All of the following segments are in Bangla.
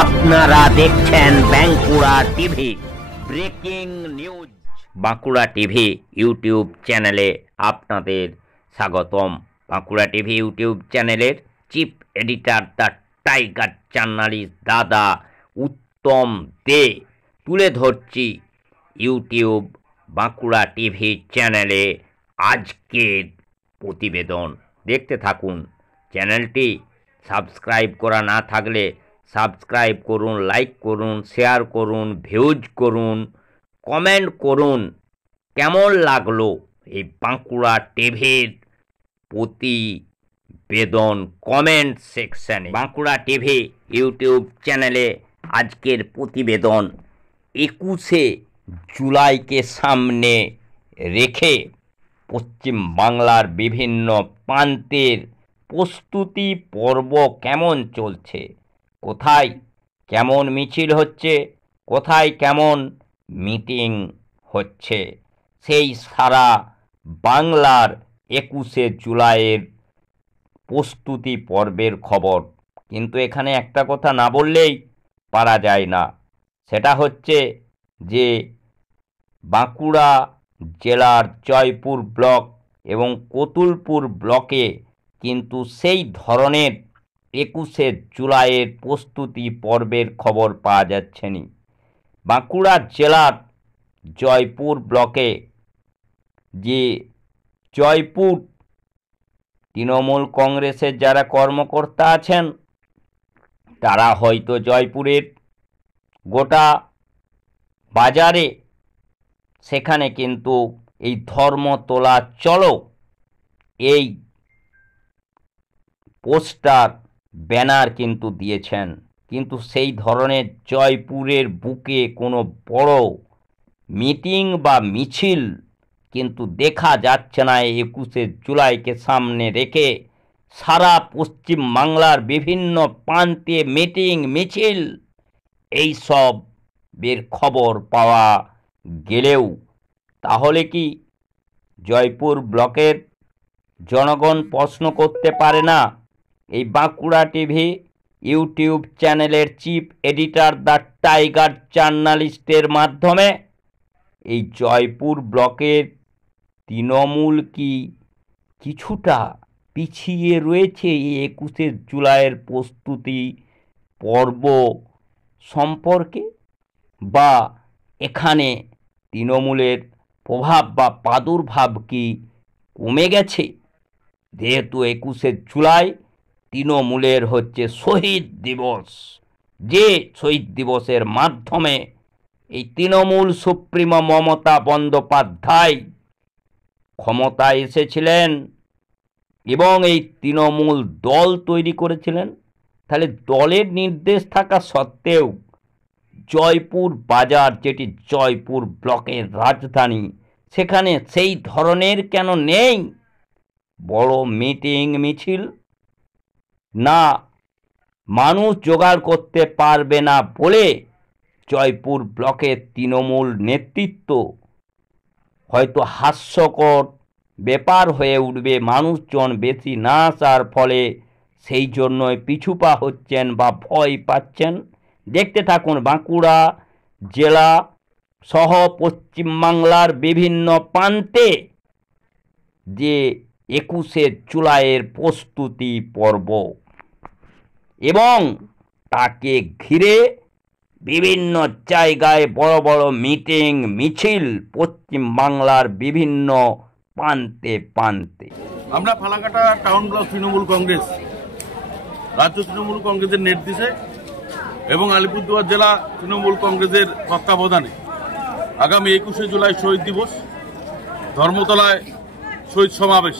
আপনারা দেখছেন Bankura TV breaking news. Bankura TV YouTube চ্যানেলে আপনাদের স্বাগতম। বাঁকুড়া টিভি ইউটিউব চ্যানেলের chief editor the tiger journalist দাদা উত্তম দে তুলে ধরছি ইউটিউব বাঁকুড়া টিভি চ্যানেলে আজকের প্রতিবেদন। দেখতে থাকুন। চ্যানেলটি সাবস্ক্রাইব করা না থাকলে সাবস্ক্রাইব করুন, লাইক করুন, শেয়ার করুন, ভিউজ করুন, কমেন্ট করুন। কেমন লাগলো এই বাঁকুড়া টিভির প্রতিবেদন কমেন্ট সেকশানে। বাঁকুড়া টিভি ইউটিউব চ্যানেলে আজকের প্রতিবেদন 21শে জুলাইকে সামনে রেখে পশ্চিম বাংলার বিভিন্ন প্রান্তের প্রস্তুতি পর্ব কেমন চলছে, কোথায় কেমন মিছিল হচ্ছে, কোথায় কেমন মিটিং হচ্ছে, সেই সারা বাংলার 21শে জুলাইয়ের প্রস্তুতি পর্বের খবর। কিন্তু এখানে একটা কথা না বললেই পারা যায় না, সেটা হচ্ছে যে বাঁকুড়া জেলার জয়পুর ব্লক এবং কতুলপুর ব্লকে কিন্তু সেই ধরনের 21শে জুলাইয়ের প্রস্তুতি পর্বের খবর পাওয়া যাচ্ছে না। বাঁকুড়া জেলার জয়পুর ব্লকে যে জয়পুর তৃণমূল কংগ্রেসের যারা কর্মকর্তা আছেন তারা হয়তো জয়পুরের গোটা বাজারে সেখানে কিন্তু এই ধর্মতলা চলো এই পোস্টার ব্যানার কিন্তু দিয়েছেন, কিন্তু সেই ধরনের জয়পুরের বুকে কোনো বড় মিটিং বা মিছিল কিন্তু দেখা যাচ্ছে না। 21শে জুলাইকে সামনে রেখে সারা পশ্চিম বাংলার বিভিন্ন প্রান্তে মিটিং মিছিল এইসবের খবর পাওয়া গেলেও তাহলে কি জয়পুর ব্লকের জনগণ প্রশ্ন করতে পারে না এই বাঁকুড়া টিভি ইউটিউব চ্যানেলের চিফ এডিটর দ্য টাইগার জার্নালিস্টের মাধ্যমে এই জয়পুর ব্লকের তৃণমূল কি কিছুটা পিছিয়ে রয়েছে এই 21শে জুলাইয়ের প্রস্তুতি পর্ব সম্পর্কে, বা এখানে তৃণমূলের প্রভাব বা প্রাদুর্ভাব কি কমে গেছে? যেহেতু 21শে জুলাই তৃণমূলের হচ্ছে শহীদ দিবস, যে শহীদ দিবসের মাধ্যমে এই তৃণমূল সুপ্রিমো মমতা বন্দ্যোপাধ্যায় ক্ষমতায় এসেছিলেন এবং এই তৃণমূল দল তৈরি করেছিলেন। তাহলে দলের নির্দেশ থাকা সত্ত্বেও জয়পুর বাজার, যেটি জয়পুর ব্লকের রাজধানী, সেখানে সেই ধরনের কেন নেই বড় মিটিং মিছিল? না মানুষ জোগাড় করতে পারবে না বলে জয়পুর ব্লকের তৃণমূল নেতৃত্ব হয়তো হাস্যকর ব্যাপার হয়ে উঠবে, মানুষজন বেশি না আসার ফলে সেই জন্যই পিছুপা হচ্ছেন বা ভয় পাচ্ছেন। দেখতে থাকুন বাঁকুড়া জেলা সহ পশ্চিমবাংলার বিভিন্ন প্রান্তে যে 21শে জুলাইয়ের প্রস্তুতি পর্ব এবং তাকে ঘিরে বিভিন্ন জায়গায় বড় বড় মিটিং মিছিল পশ্চিমবাংলার বিভিন্ন প্রান্তে প্রান্তে। আমরা ফালাকাটা টাউন ব্লক তৃণমূল কংগ্রেস, রাজ্য তৃণমূল কংগ্রেসের নির্দেশে এবং আলিপুরদুয়ার জেলা তৃণমূল কংগ্রেসের তত্ত্বাবধানে আগামী 21শে জুলাই শহীদ দিবস, ধর্মতলায় শহীদ সমাবেশ,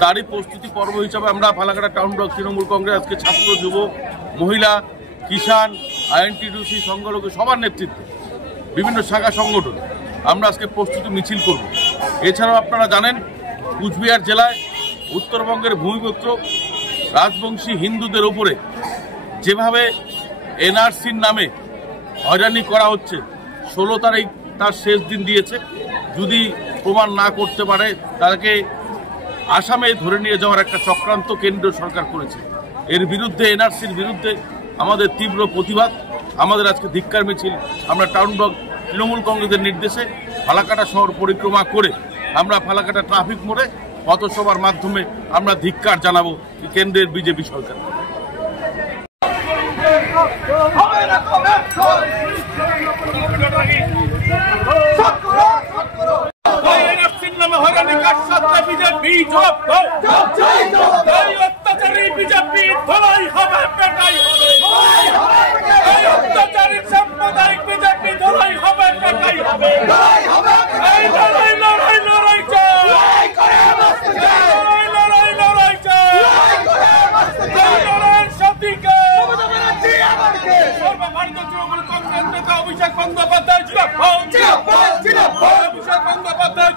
তারই প্রস্তুতি পর্ব হিসাবে আমরা ফালাকাটা টাউন ব্লক তৃণমূল কংগ্রেস আজকে ছাত্র, যুব, মহিলা, কিষাণ, আইএনটিটিউসি, সংখ্যালঘু সবার নেতৃত্বে বিভিন্ন শাখা সংগঠন আমরা আজকে প্রস্তুতি মিছিল করব। এছাড়াও আপনারা জানেন কুচবিহার জেলায় উত্তরবঙ্গের ভূমিপুত্র রাজবংশী হিন্দুদের উপরে যেভাবে এনআরসির নামে হয়রানি করা হচ্ছে, 16 তারিখ তার শেষ দিন দিয়েছে। যদি প্রমাণ না করতে পারে তাকে আসামে ধরে নিয়ে যাওয়ার একটা চক্রান্ত কেন্দ্র সরকার করেছে। এর বিরুদ্ধে, এনআরসির বিরুদ্ধে আমাদের তীব্র প্রতিবাদ, আমাদের আজকে ধিক্কার মিছিল আমরা টাউন ব্লক তৃণমূল কংগ্রেসের নির্দেশে ফালাকাটা শহর পরিক্রমা করে আমরা ফালাকাটা ট্রাফিক মোড়ে পথসভার মাধ্যমে আমরা ধিক্কার জানাবো কেন্দ্রের বিজেপি সরকার। অভিষেক বন্দ্যোপাধ্যায়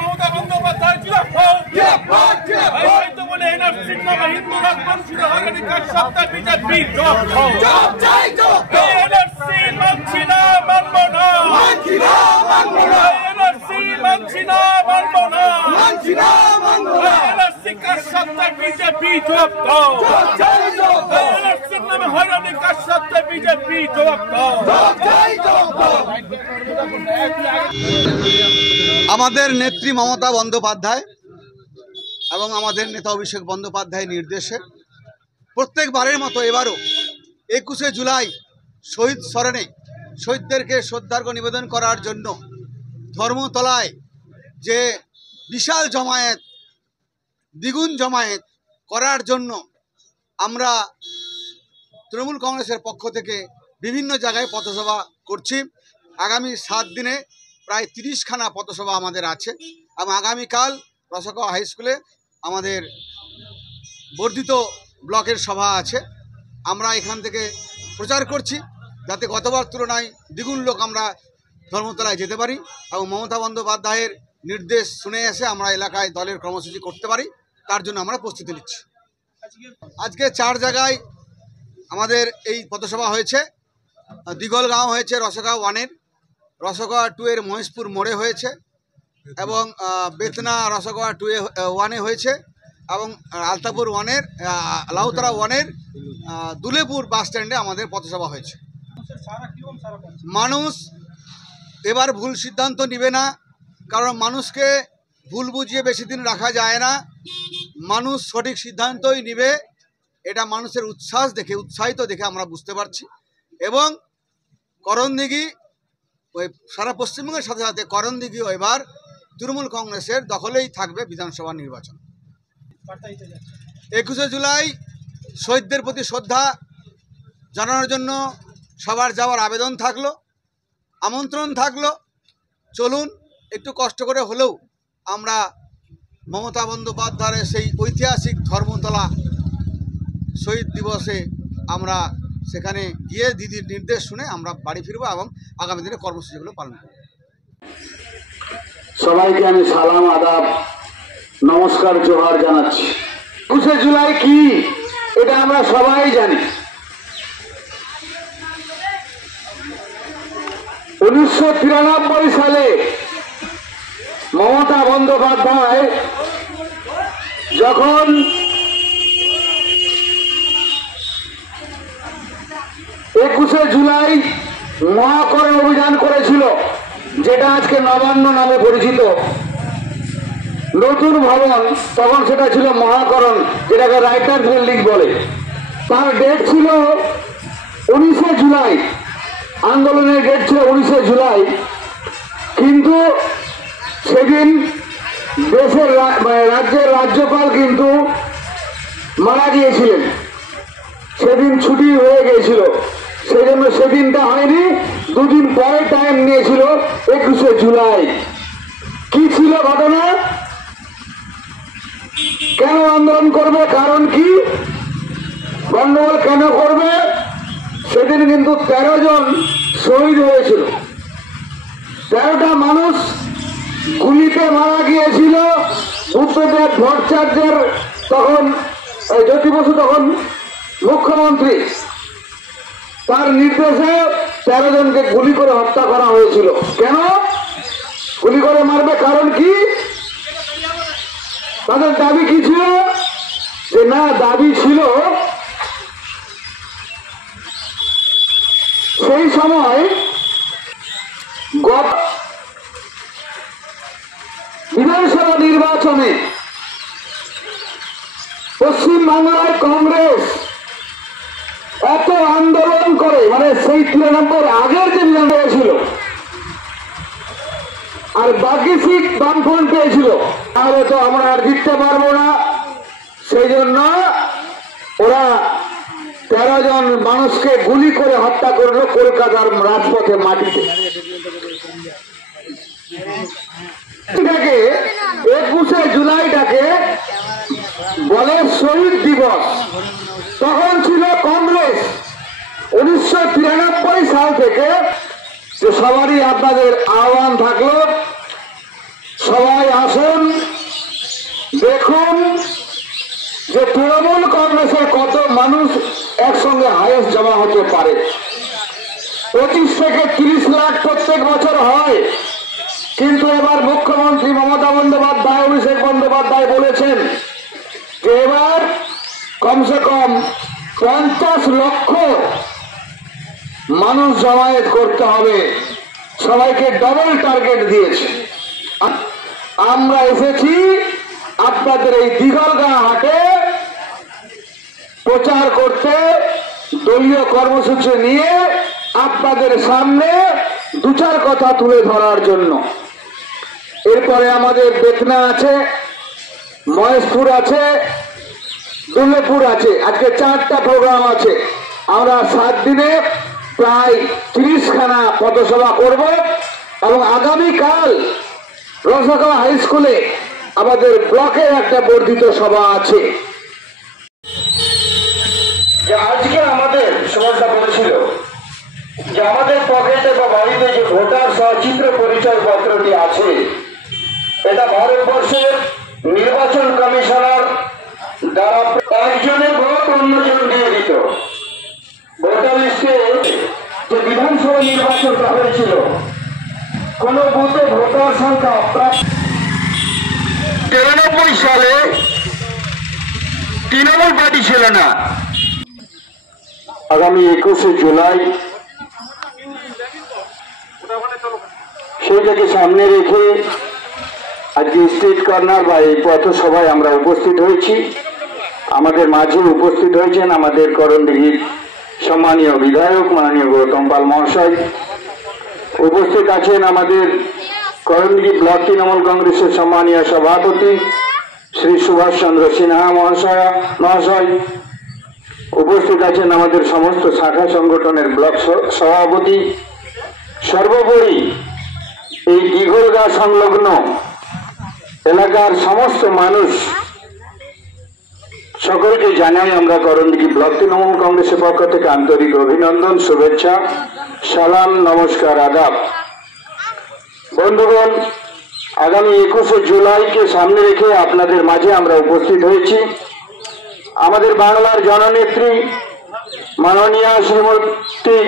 মমতা বন্দ্যোপাধ্যায় বলে এনআরসির নামে হিন্দু রাজবংশী হকানিকার সত্তা বিজেপি এনআরসি মানছি না, মানব না, এনআরসি মানছি না, মানব না, এনআরসি কার সত্তা বিজেপি জবাব দাও, এনআরসির নামে হকানিকার সত্তা বিজেপি জবাব দাও। আমাদের নেত্রী মমতা বন্দ্যোপাধ্যায় এবং আমাদের নেতা অভিষেক বন্দ্যোপাধ্যায়ের নির্দেশে প্রত্যেকবারের মতো এবারও 21শে জুলাই শহীদ স্মরণে শহীদদেরকে শ্রদ্ধার্ঘ্য নিবেদন করার জন্য ধর্মতলায় যে বিশাল জমায়েত, দ্বিগুণ জমায়েত করার জন্য আমরা তৃণমূল কংগ্রেসের পক্ষ থেকে বিভিন্ন জায়গায় পথসভা করছি। আগামী 7 দিনে প্রায় 30খানা পথসভা আমাদের আছে এবং আগামীকাল রসকা হাই স্কুলে আমাদের বর্ধিত ব্লকের সভা আছে। আমরা এখান থেকে প্রচার করছি যাতে গতবার তুলনায় দ্বিগুণ লোক আমরা ধর্মতলায় যেতে পারি এবং মমতা বন্দ্যোপাধ্যায়ের নির্দেশ শুনে এসে আমরা এলাকায় দলের কর্মসূচি করতে পারি, তার জন্য আমরা প্রস্তুতি নিচ্ছি। আজকে 4 জায়গায় আমাদের এই পথসভা হয়েছে। দিগলগাঁও হয়েছে রসকা 1-এর, রসকা 2-এর মহেশপুর মোড়ে হয়েছে এবং বেতনা রসগোয়া 1-এ হয়েছে এবং আলতাপুর 1-এর, লাউতরা 1-এর দুলেপুর বাস স্ট্যান্ডে আমাদের পথসভা হয়েছে। মানুষ এবার ভুল সিদ্ধান্ত নেবে না, কারণ মানুষকে ভুল বুঝিয়ে বেশি দিন রাখা যায় না। মানুষ সঠিক সিদ্ধান্তই নেবে, এটা মানুষের উৎসাহিত দেখে আমরা বুঝতে পারছি। এবং করণদিঘি ওই সারা পশ্চিমবঙ্গের সাথে সাথে করণদিঘিও এবার তৃণমূল কংগ্রেসের দখলেই থাকবে বিধানসভা নির্বাচন। 21শে জুলাই শহীদদের প্রতি শ্রদ্ধা জানানোর জন্য সবার যাওয়ার আবেদন থাকলো, আমন্ত্রণ থাকলো। চলুন একটু কষ্ট করে হলেও আমরা মমতা বন্দ্যোপাধ্যায়ের সেই ঐতিহাসিক ধর্মতলা শহীদ দিবসে আমরা সেখানে গিয়ে দিদির নির্দেশ শুনে আমরা বাড়ি ফিরবো এবং আগামী দিনে কর্মসূচিগুলো পালন করব। সবাইকে আমি সালাম, আদাব, নমস্কার, জোহার জানাচ্ছি। 21শে জুলাই কি এটা আমরা সবাই জানি। 1993 সালে মমতা বন্দ্যোপাধ্যায় যখন একুশে জুলাই মহাকরণ অভিযান করেছিল, যেটা আজকে নবান্ন নামে পরিচিত, নতুন ভবন, তখন সেটা ছিল মহাকরণ, যেটাকে রাইটার্স বিল্ডিং বলে। তার ডেট ছিল 19শে জুলাই, আন্দোলনের ডেট ছিল 19শে জুলাই। কিন্তু সেদিন দেশের রাজ্যের রাজ্যপাল কিন্তু মারা গিয়েছিলেন, সেদিন ছুটি হয়ে গিয়েছিল, সেই জন্য সেদিনটা হয়নি, দুদিন পরে টাইম নিয়েছিল 21শে জুলাই। কি ছিল ঘটনা, কেন আন্দোলন করবে, কারণ কি, গন্ডগোল কেন করবে? সেদিন কিন্তু 13 জন শহীদ হয়েছিল, 13টা মানুষ গুলিতে মারা গিয়েছিল। বুদ্ধদেব ভট্টাচার্যের তখন জ্যোতি বসু তখন মুখ্যমন্ত্রী, তার নির্দেশে 13 জনকে গুলি করে হত্যা করা হয়েছিল। কেন গুলি করে মারবে, কারণ কি? তাদের দাবি কি ছিল? যে না, দাবি ছিল সেই সময় বিধানসভা নির্বাচনে পশ্চিমবাংলায় কংগ্রেস এত আন্দোলন করে, মানে সেই 93 আগের যে বিধানসভা ছিল আর বাকি সিট বামফ্রন্ট পেয়েছিল, তাহলে তো আমরা আর জিততে পারবো না। সেই জন্য ওরা 13 জন মানুষকে গুলি করে হত্যা করলো কলকাতার রাজপথে মাটিতে। 21শে জুলাইটাকে বলে শহীদ দিবস। তখন ছিল কংগ্রেস 1993 সাল থেকে যে সবারই আপনাদের আহ্বান থাকলো, সবাই আসুন দেখুন যে তৃণমূল কংগ্রেসের কত মানুষ একসঙ্গে হায়েস্ট জমা হতে পারে। 25 থেকে 30 লাখ প্রত্যেক বছর হয়, কিন্তু এবার মুখ্যমন্ত্রী মমতা বন্দ্যোপাধ্যায়, অভিষেক বন্দ্যোপাধ্যায় বলেছেন যে এবার কমসে কম 50 লক্ষ মানুষ জমায়েত করতে হবে। সবাইকে ডবল টার্গেট দিয়েছে। আমরা এসেছি আপনাদের এই দিঘলগা হাটে প্রচার করতে, দলীয় কর্মসূচি নিয়ে আপনাদের সামনে 2-4 কথা তুলে ধরার জন্য। এরপরে আমাদের বেতনা আছে, মহেশপুর আছে, দুর্গাপুর আছে, আজকে 4টা প্রোগ্রাম আছে। আমরা 7 দিনে প্রায় 30খানা পথসভা করব এবং আগামীকাল রসাখোলা হাই স্কুলে আমাদের ব্লকের একটা বর্ধিত সভা আছে। যে আজকে আমাদের সমস্যা বলেছিল যে আমাদের পকেটে বা বাড়িতে যে ভোটার সচিত্র পরিচয় পত্রটি আছে, এটা ভারতবর্ষের নির্বাচন কমিশনার দ্বারা একজনের ভোট অন্যজন দিয়ে দিত। ভোটার লিস্টে যে বিধানসভা নির্বাচনটা হয়েছিল, কোন বুথে ভোটার সংখ্যা 93 সালে তৃণমূল পার্টি ছিল না। আগামী 21শে জুলাই সেইটাকে সামনে রেখে আজকে স্টেট কর্নার বা এই পথসভায় আমরা উপস্থিত হয়েছি। আমাদের মাঝে উপস্থিত হয়েছেন আমাদের করণদিঘির সম্মানীয় বিধায়ক মাননীয় গৌতম পাল মহাশয়, উপস্থিত আছেন আমাদের করণদিঘি ব্লক তৃণমূল কংগ্রেসের সম্মানীয় সভাপতি শ্রী সুভাষ চন্দ্র সিনহা মহাশয়, উপস্থিত আছেন আমাদের সমস্ত শাখা সংগঠনের ব্লক সভাপতি। সর্বোপরি এই দিঘলগা সংলগ্ন এলাকার সমস্ত মানুষ সকলকে জানাই আমরা করণদিঘি ব্লক তৃণমূল কংগ্রেসের পক্ষ থেকে আন্তরিক অভিনন্দন, শুভেচ্ছা, সালাম, নমস্কার, আদাব। বন্ধুগণ, আগামী 21শে জুলাইকে সামনে রেখে আপনাদের মাঝে আমরা উপস্থিত হয়েছি। আমাদের বাংলার জননেত্রী মাননীয়া শ্রীমতী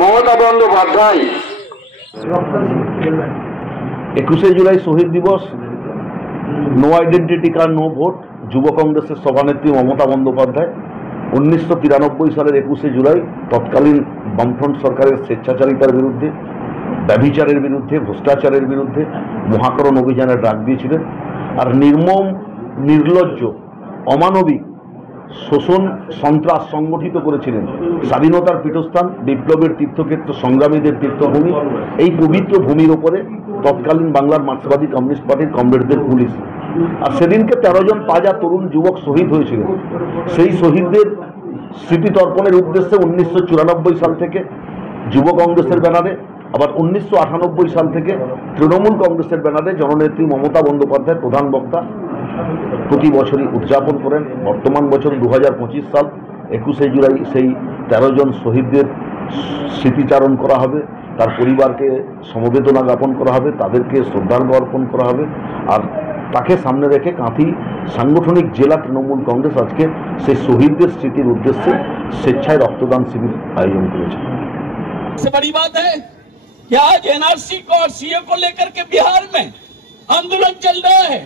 মমতা বন্দ্যোপাধ্যায় 21শে জুলাই শহীদ দিবস, no identity card no vote. যুব কংগ্রেসের সভানেত্রী মমতা বন্দ্যোপাধ্যায় 1993 সালের 21শে জুলাই তৎকালীন বামফ্রন্ট সরকারের স্বেচ্ছাচারিতার বিরুদ্ধে, ব্যভিচারের বিরুদ্ধে, ভ্রষ্টাচারের বিরুদ্ধে মহাকরণ অভিযানের ডাক দিয়েছিলেন। আর নির্মম, নির্লজ্জ, অমানবিক শোষণ সন্ত্রাস সংগঠিত করেছিলেন। স্বাধীনতার পীঠস্থান, বিপ্লবের তীর্থক্ষেত্র, সংগ্রামীদের তীর্থভূমি, এই পবিত্র ভূমির ওপরে তৎকালীন বাংলার মার্ক্সবাদী কমিউনিস্ট পার্টির কমরেডদের পুলিশ। আর সেদিনকে 13 জন তাজা তরুণ যুবক শহীদ হয়েছিলেন। সেই শহীদদের স্মৃতি তর্পণের উদ্দেশ্যে 1994 সাল থেকে যুব কংগ্রেসের ব্যানারে, আবার 1998 সাল থেকে তৃণমূল কংগ্রেসের ব্যানারে জননেত্রী মমতা বন্দ্যোপাধ্যায় প্রধান বক্তা প্রতি বছরই উদযাপন করেন। বর্তমান বছর 2025 সাল 21শে জুলাই সেই 13 জন শহীদদের স্মৃতিচারণ করা হবে, তার পরিবারকে সমবেদনা জ্ঞাপন করা হবে, তাদেরকে শ্রদ্ধার্ঘ্য অর্পণ করা হবে। আর তাকে সামনে রেখে কাঁথি সাংগঠনিক জেলা তৃণমূল কংগ্রেস আজকে সেই শহীদদের স্মৃতির উদ্দেশ্যে স্বেচ্ছায় রক্তদান শিবির আয়োজন করেছে। सबसे बड़ी बात है कि आज एनआरसी को और सीए को लेकर के बिहार में आंदोलन चल रहा है।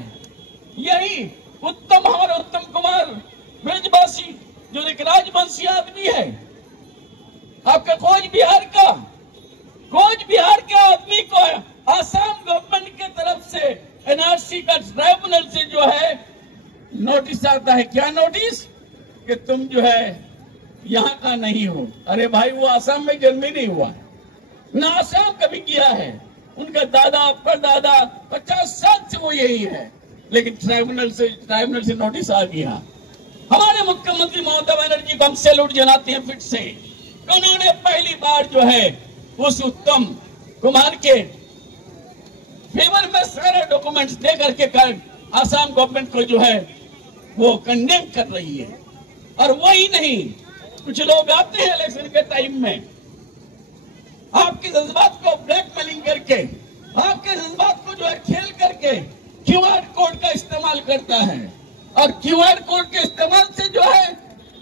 यही उत्तम, हमारे उत्तम कुमार ब्रजवासी जो एक राजवंशी आदमी है, आपका खोज बिहार एनआरसी का ट्राइब्यूनल से जो है नोटिस आता है। क्या नोटिस? कि तुम जो है यहाँ का नहीं हो। अरे भाई, वो आसाम में जन्म ही नहीं हुआ है, ना आसाम कभी किया है। उनका दादा परदादा 50 साल से वो यही है, लेकिन ट्राइब्यूनल से नोटिस आ गया। हमारे मुख्यमंत्री ममता बनर्जी को हम सैल्यूट जनाते हैं फिर से। उन्होंने पहली बार जो है उस उत्तम कुमार के फेवर में सारे डॉक्यूमेंट्स दे करके आसाम गवर्नमेंट को जो है वो कंडेम कर रही है। और वही नहीं, कुछ लोग आते हैं इलेक्शन के टाइम में आपके जज्बात को ब्लैकमेलिंग करके, आपके जज्बात को जो है खेल करके क्यूआर कोड का इस्तेमाल करता है, और क्यूआर कोड के इस्तेमाल से जो है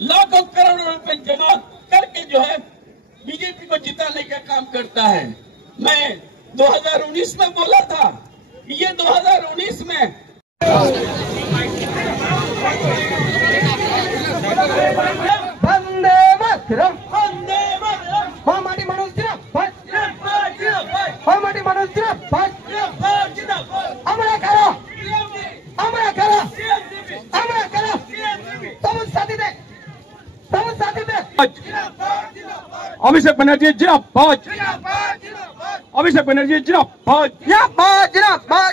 लाखों करोड़ों रुपए जमा करके जो है बीजेपी को जिताने का काम करता है। मैं 2019 में बोला था कि ये 2019 में वंदे मातरम, वंदे मातरम, हमारी मनुष्य हमारी मनुष्य আমরা কারা, আমরা কারা, আমরা কারা, সবুজ সাথীদের अभिषेक बनर्जी जिंदाबाद, अभिषेक बनर्जी जिंदाबाद,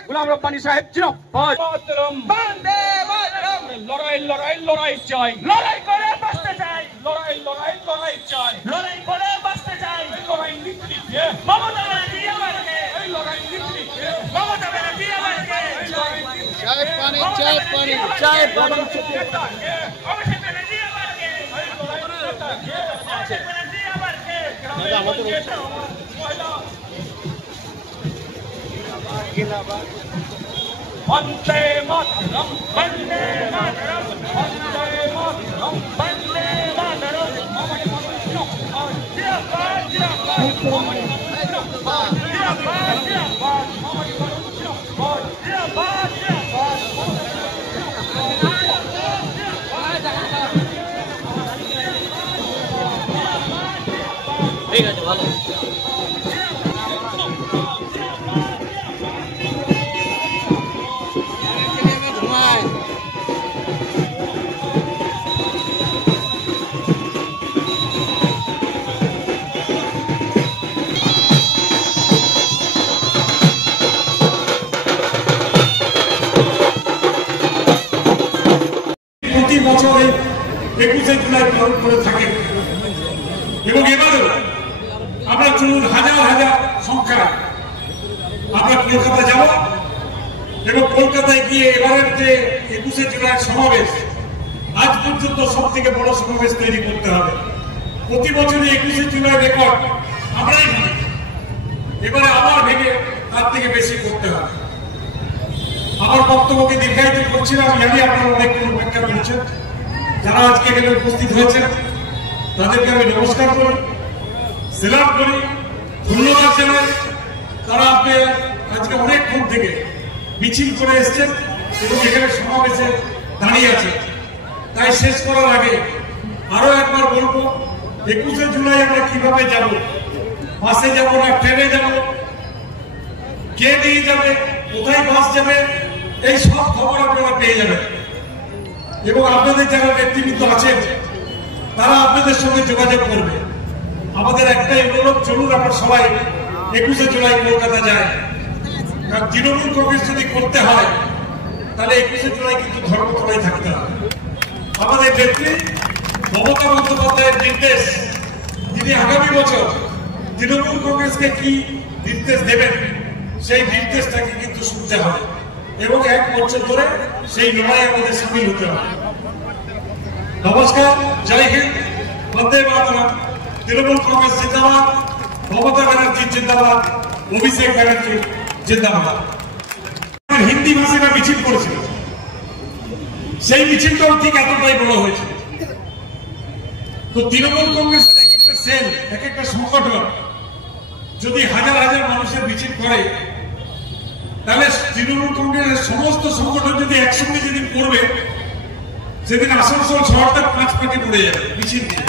गुलाम रब्बानी साहब जिंदाबाद। वंदे मातरम, लड़ाई लड़ाई लड़ाई चाই, লড়াই করে বাঁচতে চাই, लड़ाई लड़ाई लड़ाई চাই, লড়াই করে বাঁচতে চাই। लड़ाई নিতে মমতা ব্যানার্জি আমাকে, लड़ाई নিতে মমতা ব্যানার্জি আমাকে, চায় পানি চায় পানি চায় পানি অভিষেক ব্যানার্জি আমাকে, অভিষেক ব্যানার্জি আমাকে। वंदे मातरम, वंदे मातरम, वंदे मातरम, वंदे मातरम, जिंदाबाद, जिंदाबाद, जिंदाबाद, जिंदाबाद, जिंदाबाद, जिंदाबाद। ঠিক আছে ভালো প্রতি বছরে 21শে জুলাই পালন করে থাকে এবং এবারেও আমরা চলুন হাজার হাজার সংখ্যায় আমরা কলকাতা যাব এবং কলকাতায় গিয়ে এবারের যে 21শে জুলাই সমাবেশ আজ পর্যন্ত সব থেকে বড় সমাবেশ তৈরি করতে হবে। প্রতি বছরই 21শে জুলাই রেকর্ড আমরাই ভাঙি, এবারে আবার ভেঙে তার থেকে বেশি করতে হবে। আমার বক্তব্যকে দীর্ঘায়িত করছি না, আমি জানি আপনারা অনেকক্ষণ অপেক্ষা করেছেন। যারা আজকে এখানে উপস্থিত হয়েছেন তাদেরকে আমি নমস্কার করি, সেলাম করি, ধন্যবাদ জানাই। তারা আপনি আজকে অনেকক্ষণ থেকে মিছিল করে এসছেন এবং এখানে সমাবেশে দাঁড়িয়ে আছেন। তাই শেষ করার আগে আরো একবার বলবো, 21শে জুলাই আমরা কিভাবে যাব, বাসে যাব না ট্রেনে যাব, কে নিয়ে যাবে, কোথায় বাস যাবে, এই সব খবর আপনারা পেয়ে যাবেন এবং আপনাদের যারা নেতৃবৃন্দ আছেন তারা আপনাদের সঙ্গে যোগাযোগ করবে। আমাদের একটাই অনুরোধ, চলুন আমরা সবাই 21শে জুলাই কলকাতা যাই। কারণ তৃণমূল কংগ্রেস যদি করতে হয় তাহলে 21শে জুলাই কিন্তু ধর্মতলায় থাকতে হবে। আমাদের নেত্রী মমতা বন্দ্যোপাধ্যায়ের নির্দেশ, তিনি আগামী বছর তৃণমূল কংগ্রেসকে কি নির্দেশ দেবেন সেই নির্দেশটাকে কিন্তু শুনতে হবে এবং 1 বছর ধরে সেই লড়াই আমাদের সামিল হতে হবে। নমস্কার, জয় হিন্দ, বন্দে মাতরম, তৃণমূল কংগ্রেস জিন্দাবাদ, মমতা ব্যানার্জি জিন্দাবাদ, অভিষেক ব্যানার্জি জিন্দাবাদ। হিন্দি ভাষীরা মিছিল করেছিল, সেই মিছিলটাও ঠিক এতটাই বড় হয়েছে। তো তৃণমূল কংগ্রেসের এক একটা সেল, এক একটা সংগঠন যদি হাজার হাজার মানুষের মিছিল করে তাহলে তৃণমূল কংগ্রেসের সমস্ত সংগঠন যদি একসঙ্গে যেদিন করবে সেদিন আসানসোল শহরটা 5 পাকে পড়ে যাবে মিছিল দিয়ে।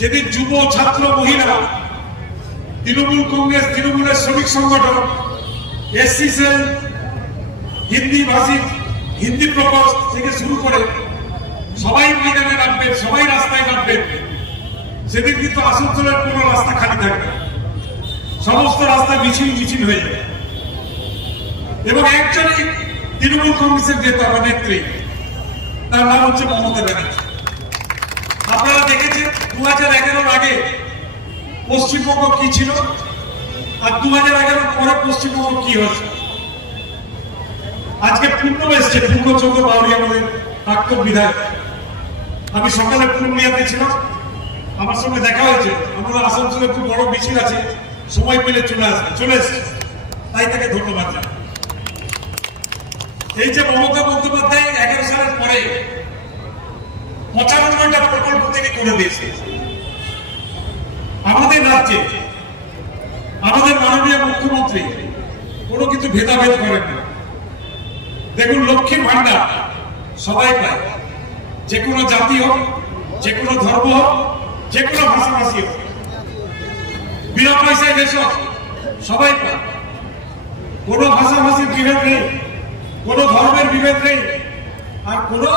যেদিন যুব ছাত্র মহিলা তৃণমূল কংগ্রেস, তৃণমূলের শ্রমিক সংগঠন এসসি সেল, হিন্দি ভাষী, হিন্দি প্রকল্প থেকে শুরু করে সবাই ময়দানে নামবেন, সবাই রাস্তায় নামবেন। সেদিন কিন্তু আসানসোলের কোনো রাস্তা খালি থাকবে না, সমস্ত রাস্তা মিছিল মিছিল হয়ে যাবে। এবং একজনই তৃণমূল কংগ্রেসের নেতা বা নেত্রী, তার নাম হচ্ছে মমতা ব্যানার্জি। আপনারা দেখেছেন 2011 আগে পশ্চিমবঙ্গ কি ছিল আর 2011 পরে পশ্চিমবঙ্গ কি হয়েছে। আজকে পূর্ণ এসছে, পূর্ণচন্দ্র বাউরি আমাদের প্রাক্তন বিধায়ক। আমি সকালে পুরুলিয়াতে ছিলাম, আমার সঙ্গে দেখা হয়েছে। আমাদের আসানসোলে খুব বড় মিছিল আছে, সময় পেলে চলে এসছে, তাই তাকে ধন্যবাদ জানাই। এই যে মমতা বন্দ্যোপাধ্যায় 11 সালের পরে 95টা প্রকল্প তিনি করে দিয়েছে আমাদের রাজ্যে। আমাদের মাননীয় মুখ্যমন্ত্রী কোনো কিছু ভেদাভেদ করেন না। দেখুন, লক্ষ্মীর ভান্ডার সবাই পায়, যে কোনো জাতি হোক, যে কোনো ধর্ম হোক, যে কোনো ভাষাভাষী হোক। বিনা পয়সায় রেশন সবাই পায়, কোনো ভাষাভাষীর বিভেদ নেই, কোনো ধর্মের বিভেদ নেই, আর কোনো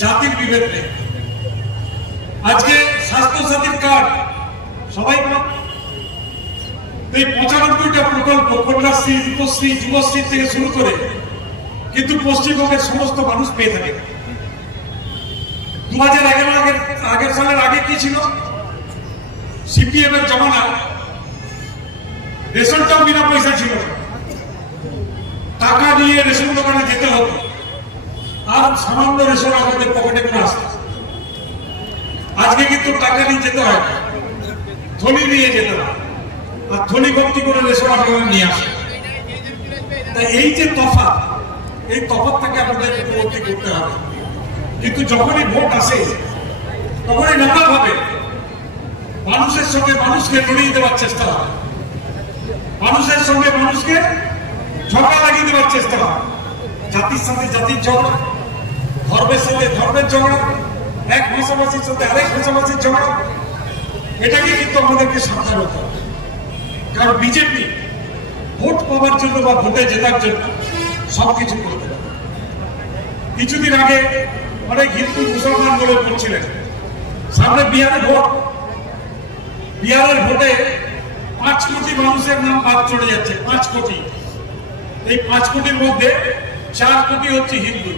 জাতির বিভেদ নেই। আজকে স্বাস্থ্য সাথীর কার্ড সবাই পায়। এই 95টা প্রকল্প, কন্যাশ্রী, রূপশ্রী, যুবশ্রী থেকে শুরু করে কিন্তু পশ্চিমবঙ্গের সমস্ত মানুষ পেয়ে থাকে। 2011 সালের আগে কি ছিল? সিপিএম এর জমানা রেশনটাও বিনা পয়সা ছিল, টাকা নিয়ে রেশন দোকানে যেতে হতো, আর সামান্য রেশন আমাদের পকেটে করে আসতো। আজকে কিন্তু টাকা নিয়ে যেতে হয় না, থলি নিয়ে যেতে হয়, আর থলি ভর্তি করে রেশন আপনারা নিয়ে আসে। তাই এই যে তফাৎ, এই তফাৎটাকে আমাদের উপলব্ধি করতে হবে। কিন্তু যখনই ভোট আসে তখনই নানাভাবে মানুষের সঙ্গে মানুষকে লড়িয়ে দেওয়ার চেষ্টা হয়, মানুষের সঙ্গে মানুষকে ঝগড়া লাগিয়ে দেওয়ার চেষ্টা হয়। জাতির সাথে জাতির ঝগড়া, ধর্মের সাথে ধর্মের ঝগড়া, এক ভাষাভাষীর সাথে আরেক ভাষাভাষীর ঝগড়া। এটাকে কিন্তু আমাদেরকে সাবধান হতে হবে। কারণ বিজেপি ভোট পাওয়ার জন্য বা ভোটে জেতার জন্য সবকিছু করতে হবে। কিছুদিন আগে অনেক হিন্দু মুসলমান বলে বলছিলেন, সামনে বিহারের ভোট, বিহারের ভোটে 5 কোটি মানুষের নাম বাদ চলে যাচ্ছে। 5 কোটি। এই 5 কোটির মধ্যে 4 কোটি হচ্ছে হিন্দু।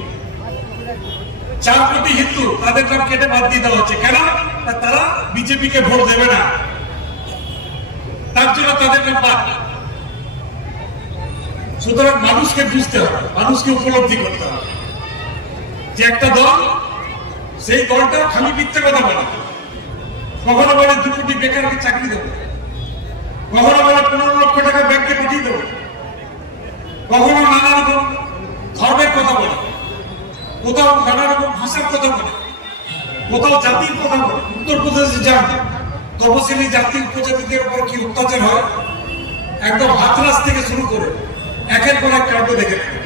4 কোটি হিন্দু, তাদের নাম কেটে বাদ দিয়ে দেওয়া হচ্ছে। কেন? তারা বিজেপিকে ভোট দেবে না, তার জন্য তাদের নাম বাদ। সুতরাং মানুষকে বুঝতে হবে, মানুষকে উপলব্ধি করতে হবে যে একটা দল, সেই দলটা খালি মিথ্যে কথা বলে। কখনো বলে 2 কোটি বেকারকে চাকরি দেবে, কখনো বলে 15 লক্ষ টাকা ব্যাংকে পাঠিয়ে দেবে, কখনো নানা রকম ধর্মের কথা বলে, কোথাও নানা রকম ভাষার কথা বলে, কোথাও জাতির কথা বলে। উত্তরপ্রদেশে যান, তপশিলি জাতি উপজাতিদের উপর কি অত্যাচার হয়, একদম হাতরাস থেকে শুরু করে একের পর এক কাণ্ড দেখে নেবে।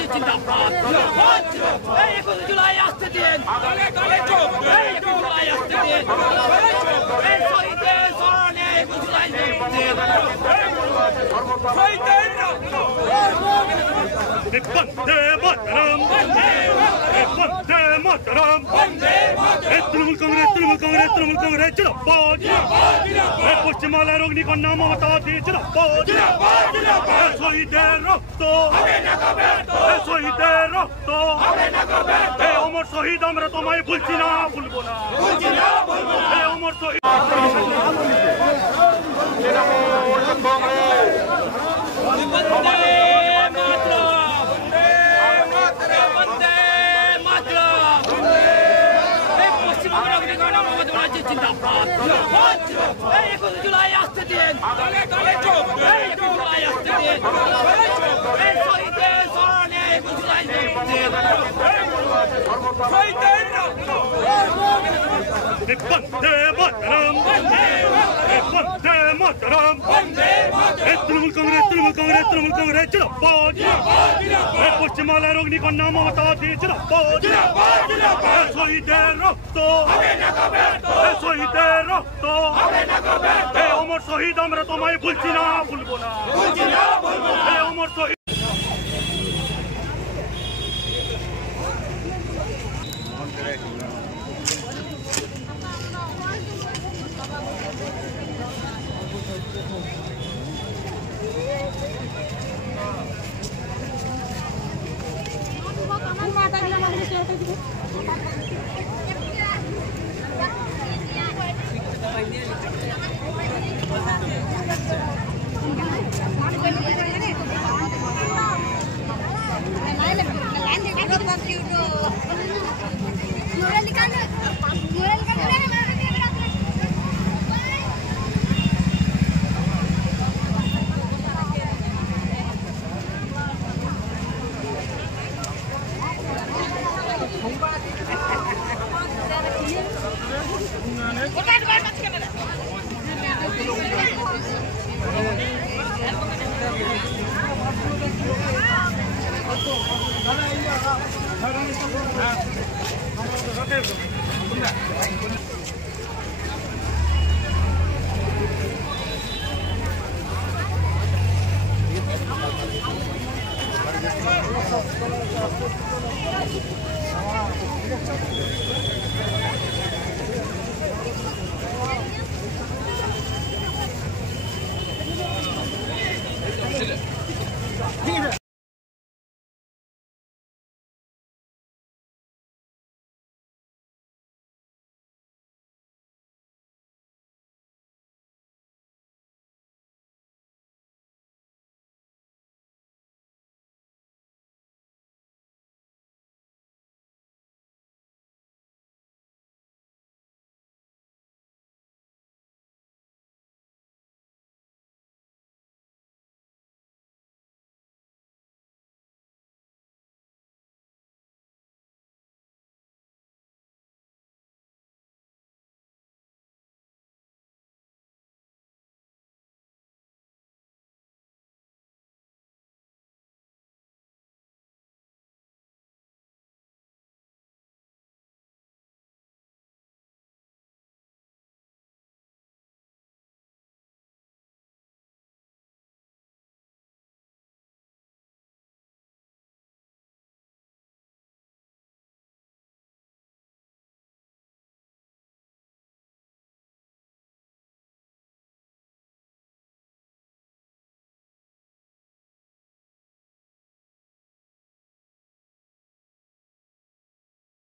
বাংলাদেশ জিন্দাবাদ। এই 21 জুলাই আসতে দিন, এই 21 জুলাই আসতে দিন, এই শহীদের স্মরণে 21 জুলাই দিন। বন্দে মাতরম, বন্দে মাতরম, তৃণমূল কংগ্রেস, তৃণমূল কংগ্রেস, তৃণমূল কংগ্রেস জিন্দাবাদ। পশ্চিমবাংলার অগ্নিকন্যা মমতা জিন্দাবাদ। শহীদের রক্ত, শহীদের রক্ত, অমর শহীদ আমরা তোমায় ভুলছি না, ভুলবো না, অমর শহীদ। জিন্দাবাদ। এই 21 জুলাই আসতে দিন, এই 21 জুলাই আসতে দিন, এই শহীদের স্মরণে 21 জুলাই দিন। বন্দে মাতরম, বন্দে মাতরম, তৃণমূল কংগ্রেস, তৃণমূল কংগ্রেস, তৃণমূল কংগ্রেস জিন্দাবাদ। পশ্চিমবাংলার অগ্নিকন্যা মমতা জিন্দাবাদ। শহীদের রক্ত, শহীদের রক্ত, অমর শহীদ আমরা তোমায় ভুলছি না, ভুলবো না, অমর শহীদ।